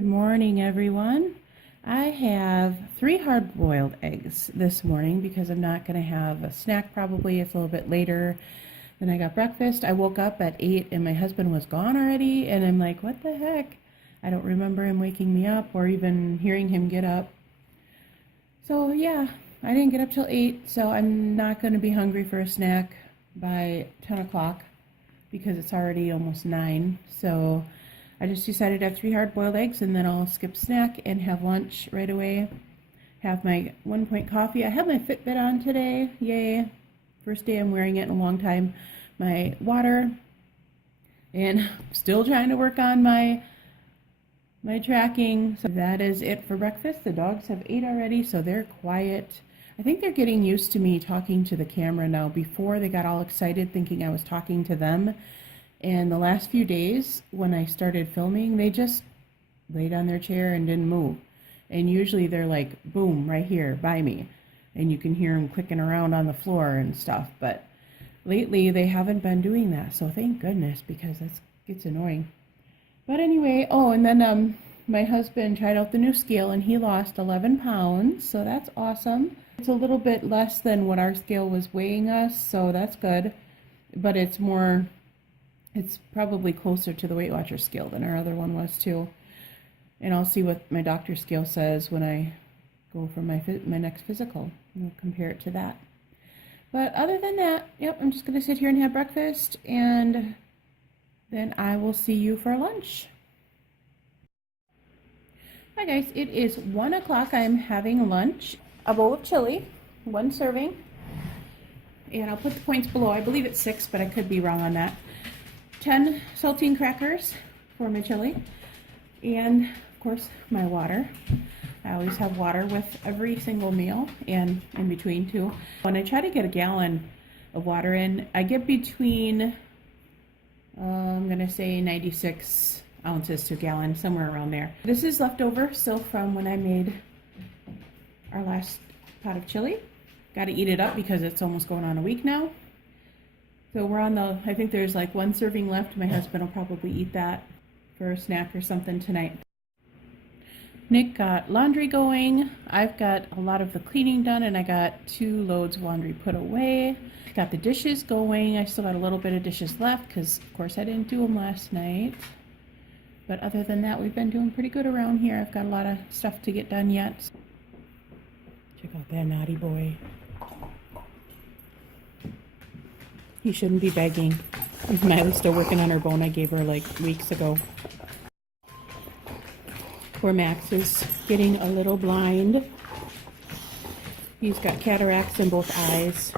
Good morning, everyone. I have 3 hard-boiled eggs this morning because I'm not going to have a snack probably. It's a little bit later than I got breakfast. I woke up at 8 and my husband was gone already, and I'm like, what the heck? I don't remember him waking me up or even hearing him get up. So yeah, I didn't get up till 8, so I'm not going to be hungry for a snack by 10 o'clock because it's already almost 9. So I just decided to have 3 hard-boiled eggs, and then I'll skip snack and have lunch right away. Have my 1 point coffee. I have my Fitbit on today. Yay. First day I'm wearing it in a long time. My water. And still trying to work on my tracking. So that is it for breakfast. The dogs have ate already, so they're quiet. I think they're getting used to me talking to the camera now. Before, they got all excited thinking I was talking to them. And the last few days, when I started filming, they just laid on their chair and didn't move. And usually they're like, boom, right here by me. And you can hear them clicking around on the floor and stuff. But lately, they haven't been doing that. So thank goodness, because that gets annoying. But anyway, oh, and then my husband tried out the new scale, and he lost 11 pounds. So that's awesome. It's a little bit less than what our scale was weighing us, so that's good. But it's probably closer to the Weight Watchers scale than our other one was too. And I'll see what my doctor's scale says when I go for my next physical. We'll compare it to that. But other than that, yep, I'm just going to sit here and have breakfast, and then I will see you for lunch. Hi guys, it is 1 o'clock. I'm having lunch. A bowl of chili, 1 serving. And I'll put the points below. I believe it's 6, but I could be wrong on that. 10 saltine crackers for my chili, and of course my water. I always have water with every single meal and in between too. When I try to get a gallon of water in, I get between I'm gonna say 96 ounces to a gallon, somewhere around there. This is leftover still from when I made our last pot of chili. Got to eat it up because it's almost going on a week now. So we're on I think there's like 1 serving left. My husband will probably eat that for a snack or something tonight. Nick got laundry going. I've got a lot of the cleaning done, and I got 2 loads of laundry put away. Got the dishes going. I still got a little bit of dishes left because, of course, I didn't do them last night. But other than that, we've been doing pretty good around here. I've got a lot of stuff to get done yet. Check out that naughty boy. He shouldn't be begging. Miley's still working on her bone I gave her like weeks ago. Poor Max is getting a little blind. He's got cataracts in both eyes.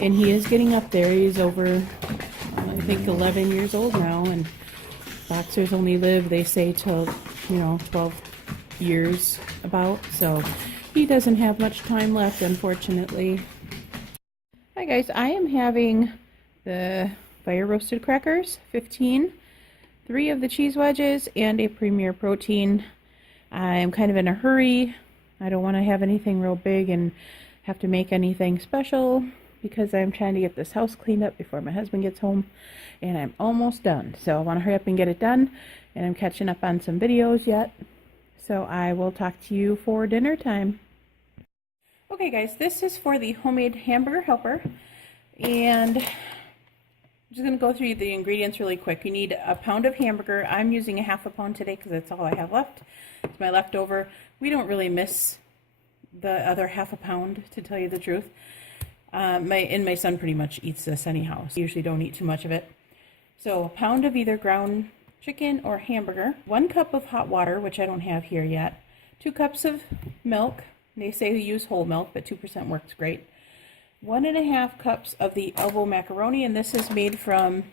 And he is getting up there. He's over, I think, 11 years old now. And boxers only live, they say, till, 12 years about. So he doesn't have much time left, unfortunately. Hi guys, I am having the fire roasted crackers, 15, 3 of the cheese wedges, and a Premier protein. I'm kind of in a hurry. I don't want to have anything real big and have to make anything special because I'm trying to get this house cleaned up before my husband gets home, and I'm almost done. So I want to hurry up and get it done, and I'm catching up on some videos yet. So I will talk to you for dinner time. Okay guys, this is for the homemade Hamburger Helper, and I'm just going to go through the ingredients really quick. You need a pound of hamburger. I'm using a half a pound today because that's all I have left. It's my leftover. We don't really miss the other half a pound, to tell you the truth. My son pretty much eats this anyhow, so I usually don't eat too much of it. So a pound of either ground chicken or hamburger, 1 cup of hot water, which I don't have here yet, 2 cups of milk. They say to use whole milk, but 2% works great. 1.5 cups of the elbow macaroni, and this is made from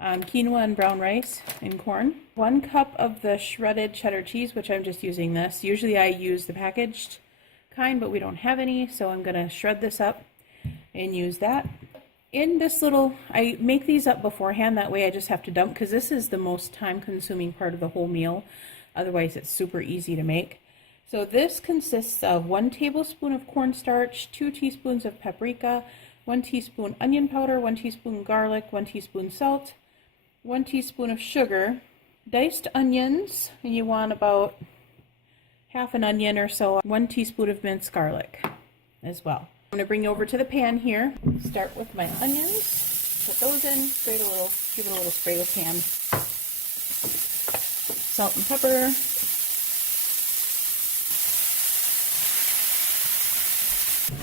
quinoa and brown rice and corn. 1 cup of the shredded cheddar cheese, which I'm just using this. Usually I use the packaged kind, but we don't have any, so I'm going to shred this up and use that. In this I make these up beforehand, that way I just have to dump, because this is the most time-consuming part of the whole meal. Otherwise, it's super easy to make. So this consists of 1 tablespoon of cornstarch, 2 teaspoons of paprika, 1 teaspoon onion powder, 1 teaspoon garlic, 1 teaspoon salt, 1 teaspoon of sugar, diced onions, and you want about half an onion or so, 1 teaspoon of minced garlic as well. I'm going to bring you over to the pan here. Start with my onions. Put those in. Give it a little spray with ham. Salt and pepper.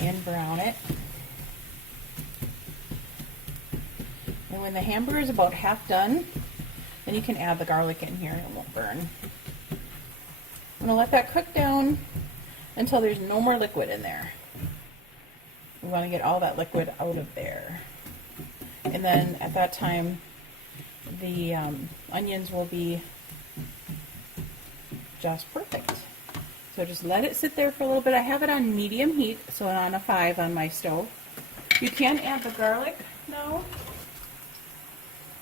And brown it. And when the hamburger is about half done, then you can add the garlic in here. It won't burn. I'm going to let that cook down until there's no more liquid in there. We want to get all that liquid out of there. And then at that time, the onions will be just perfect. So just let it sit there for a little bit. I have it on medium heat, so on a 5 on my stove. You can add the garlic now.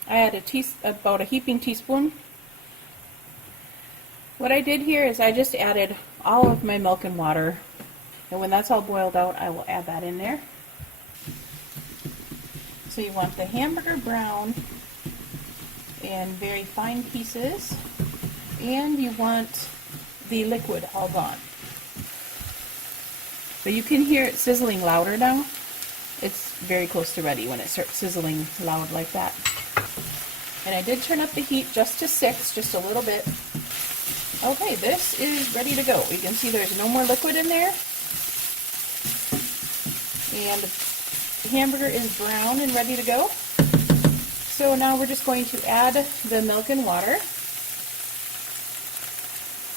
I add about a heaping teaspoon. What I did here is I just added all of my milk and water, and when that's all boiled out, I will add that in there. So you want the hamburger brown in very fine pieces, and you want the liquid all gone. But you can hear it sizzling louder now. It's very close to ready when it starts sizzling loud like that. And I did turn up the heat just to 6, just a little bit. Okay, this is ready to go. You can see there's no more liquid in there. And the hamburger is brown and ready to go. So now we're just going to add the milk and water.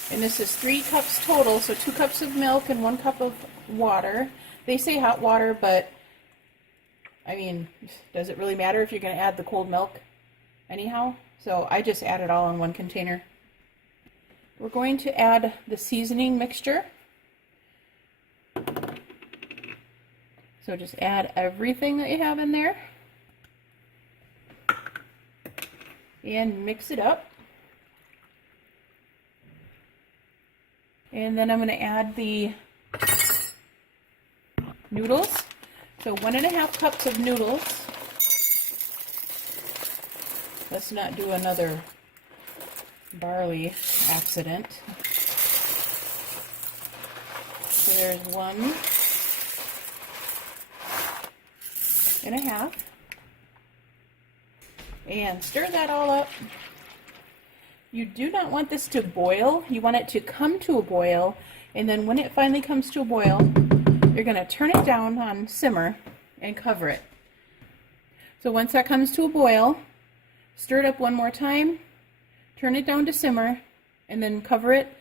And this is 3 cups total, so 2 cups of milk and 1 cup of water. They say hot water, but I mean, does it really matter if you're going to add the cold milk anyhow? So I just add it all in one container. We're going to add the seasoning mixture. So just add everything that you have in there and mix it up. And then I'm going to add the noodles. So 1.5 cups of noodles. Let's not do another barley accident. So there's 1.5. And stir that all up. You do not want this to boil. You want it to come to a boil, and then when it finally comes to a boil, you're going to turn it down on simmer and cover it. So once that comes to a boil, stir it up one more time, turn it down to simmer, and then cover it.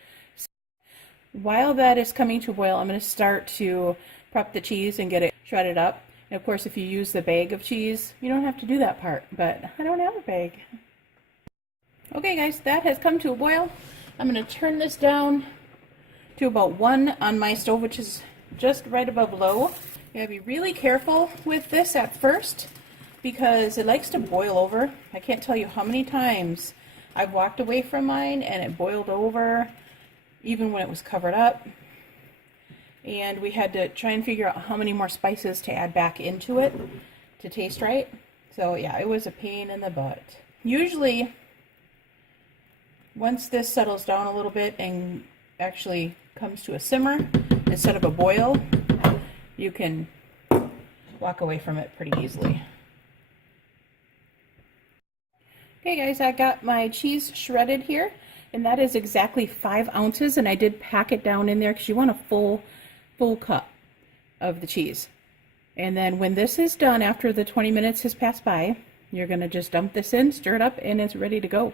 While that is coming to a boil, I'm going to start to prep the cheese and get it shredded up. And of course, if you use the bag of cheese, you don't have to do that part, but I don't have a bag. Okay guys, that has come to a boil. I'm going to turn this down to about 1 on my stove, which is just right above low. You gotta be really careful with this at first because it likes to boil over. I can't tell you how many times I've walked away from mine and it boiled over, even when it was covered up. And we had to try and figure out how many more spices to add back into it to taste right. So yeah, it was a pain in the butt. Usually, once this settles down a little bit and actually comes to a simmer instead of a boil, you can walk away from it pretty easily. Okay guys, I got my cheese shredded here, and that is exactly 5 ounces, and I did pack it down in there because you want a full cup of the cheese. And then when this is done, after the 20 minutes has passed by, you're going to just dump this in, stir it up, and it's ready to go.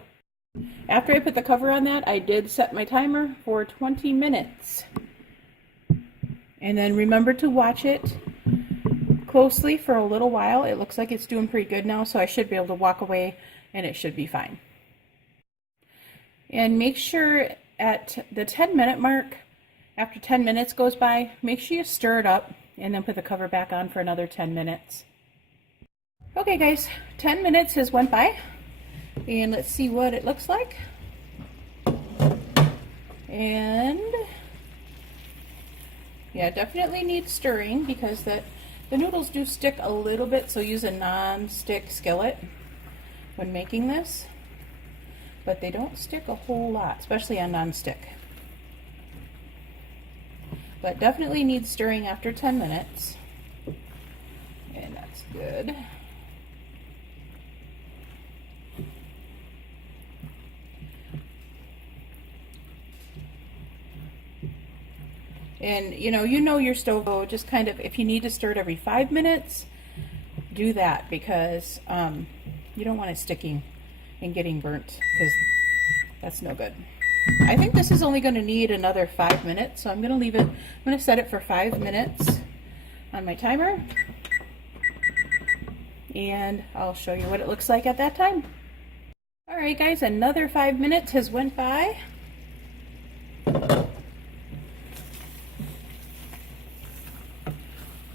After I put the cover on that, I did set my timer for 20 minutes. And then remember to watch it closely for a little while. It looks like it's doing pretty good now, so I should be able to walk away and it should be fine. And make sure at the 10-minute mark, after 10 minutes goes by, make sure you stir it up and then put the cover back on for another 10 minutes. Okay guys, 10 minutes has went by. And let's see what it looks like. And yeah, definitely needs stirring because the noodles do stick a little bit, so use a non-stick skillet when making this. but they don't stick a whole lot, especially on non-stick. But definitely needs stirring after 10 minutes. And that's good. And you know your stove, just kind of, if you need to stir it every 5 minutes, do that, because you don't want it sticking and getting burnt, because that's no good. I think this is only going to need another 5 minutes, so I'm going to leave it, I'm going to set it for 5 minutes on my timer, and I'll show you what it looks like at that time. Alright guys, another 5 minutes has went by.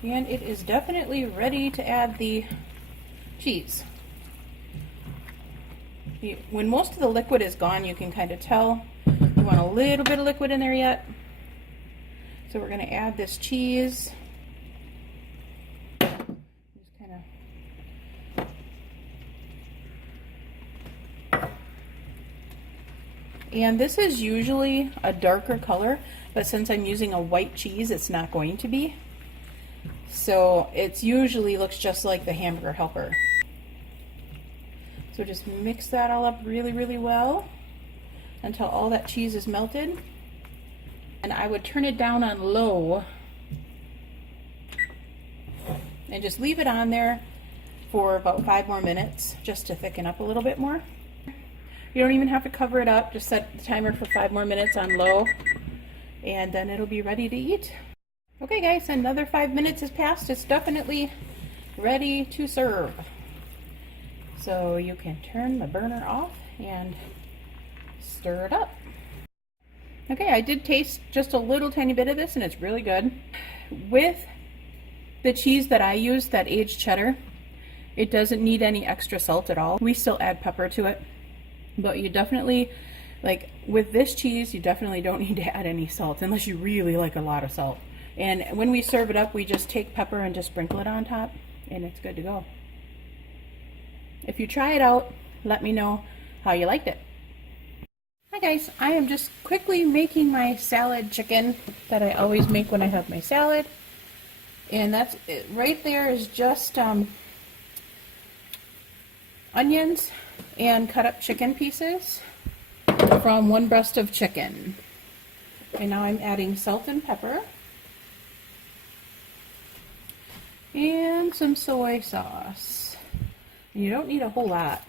And it is definitely ready to add the cheese. When most of the liquid is gone, you can kind of tell you want a little bit of liquid in there yet. So we're going to add this cheese. Just kind of. And this is usually a darker color, but since I'm using a white cheese, it's not going to be. So it usually looks just like the Hamburger Helper. So just mix that all up really, really well until all that cheese is melted. And I would turn it down on low and just leave it on there for about 5 more minutes just to thicken up a little bit more. You don't even have to cover it up, just set the timer for 5 more minutes on low, and then it'll be ready to eat. Okay guys, another 5 minutes has passed. It's definitely ready to serve. So you can turn the burner off and stir it up. Okay, I did taste just a little tiny bit of this and it's really good. With the cheese that I use, that aged cheddar, it doesn't need any extra salt at all. We still add pepper to it, but you definitely, like with this cheese, you definitely don't need to add any salt unless you really like a lot of salt. And when we serve it up, we just take pepper and just sprinkle it on top, and it's good to go. If you try it out, let me know how you liked it. Hi guys, I am just quickly making my salad chicken that I always make when I have my salad. And that's it. Right there is just onions and cut up chicken pieces from one breast of chicken. And now I'm adding salt and pepper. And some soy sauce. And you don't need a whole lot.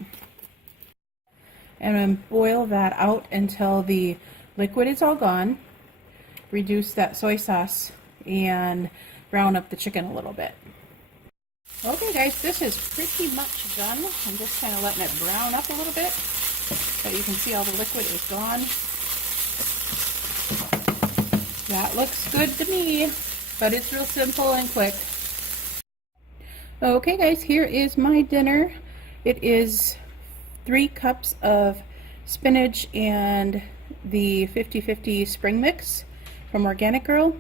And then boil that out until the liquid is all gone. Reduce that soy sauce and brown up the chicken a little bit. Okay guys, this is pretty much done. I'm just kind of letting it brown up a little bit so you can see all the liquid is gone. That looks good to me, but it's real simple and quick. Okay guys, here is my dinner. It is 3 cups of spinach and the 50/50 spring mix from Organic Girl,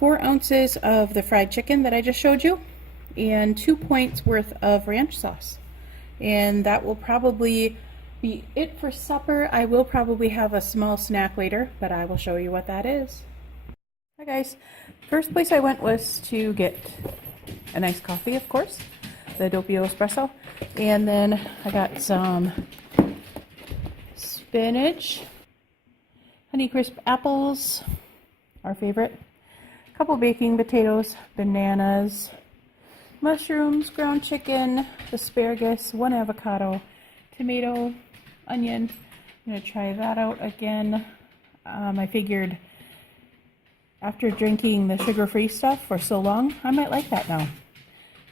4 ounces of the fried chicken that I just showed you, and 2 points worth of ranch sauce. And that will probably be it for supper. I will probably have a small snack later, but I will show you what that is. Hi guys, first place I went was to get a nice coffee, of course, the Doppio espresso, and then I got some spinach, Honeycrisp apples, our favorite, a couple baking potatoes, bananas, mushrooms, ground chicken, asparagus, 1 avocado, tomato, onion. I'm going to try that out again. I figured after drinking the sugar-free stuff for so long, I might like that now.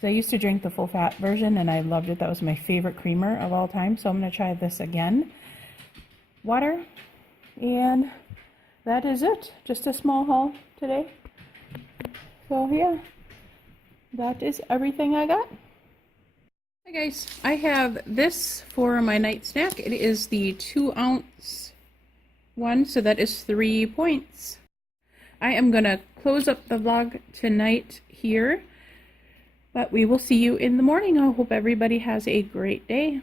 I used to drink the full-fat version and I loved it. That was my favorite creamer of all time. So I'm going to try this again. Water, and that is it. Just a small haul today. So yeah, that is everything I got. Hi guys, I have this for my night snack. It is the 2-ounce one, so that is 3 points. I am going to close up the vlog tonight here, but we will see you in the morning. I hope everybody has a great day.